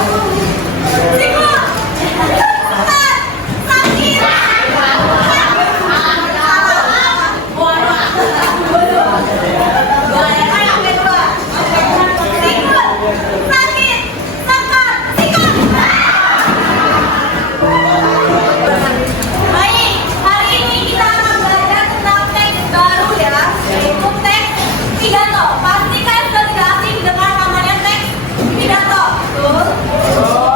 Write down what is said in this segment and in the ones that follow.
Sikut. Cepat. Sakit. Baik, hari ini kita akan belajar tentang teks baru ya, yaitu teks pidato. Pasti kalian sudah tidak asing dengar namanya teks pidato, betul?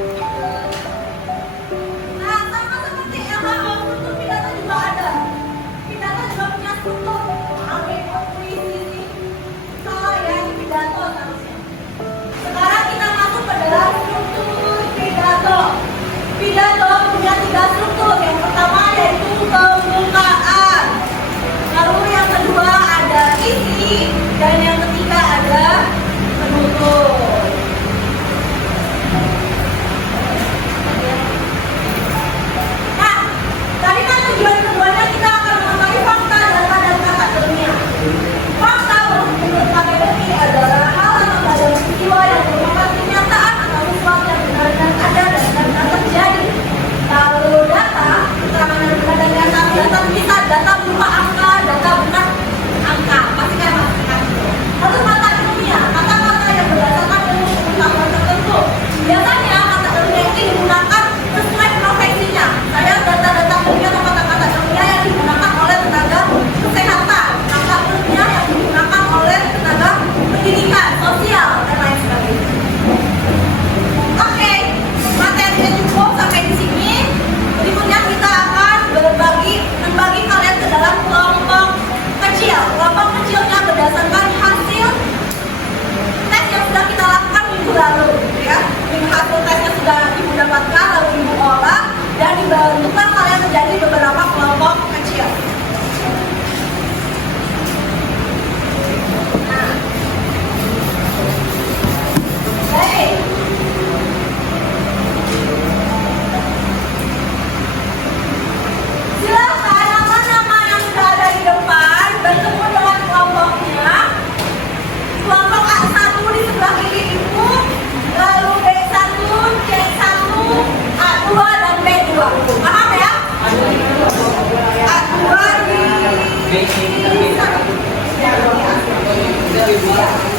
Nah, sama seperti yang struktur pidato juga ada. Pidato juga punya struktur. Oke, puisi. Salah ya, ini pidato harusnya. Sekarang kita masuk ke dalam struktur pidato. Pidato punya 3 struktur. Yang pertama yaitu pembukaan. Lalu yang kedua ada isi dan yang ketiga ada penutup. Nah, tadi kan tujuan keduanya kita akan mengetahui fakta dan kata ilmiah. Fakta menurut KBBI adalah hal atau keadaan peristiwa yang merupakan kenyataan atau sesuatu yang benar-benar ada dan benar-benar terjadi. Lalu data, keterangan dan benar data, data bisa data berupa angka, data bukan angka, pasti kayak maksudkan. Lalu kata ilmiah, kata-kata yang berdasarkan ilmu pengetahuan tertentu. Biasanya kata ilmiah ini digunakan sesuai profesinya. Saya data-data ilmiah atau kata-kata ilmiah yang digunakan oleh tenaga kesehatan, kata ilmiah yang digunakan oleh tenaga pendidikan, sosial, dan lain sebagainya. Oke, materinya cukup sampai di sini. Berikutnya kita akan membagi kalian ke dalam kelompok kecil. Kelompok kecilnya berdasarkan hasil tes yang sudah kita lakukan minggu lalu, ya. Hasil tesnya sudah ibu dapatkan, lalu ibu olah dan dibentukkan kalian menjadi beberapa kelompok kecil. Nah, baik. Silakan nama-nama yang sudah ada di depan bertemu dengan kelompoknya. Kelompok A1 di sebelah kiri ibu, lalu B1, C1, A2 dan B2. Paham ya? A2 di B1.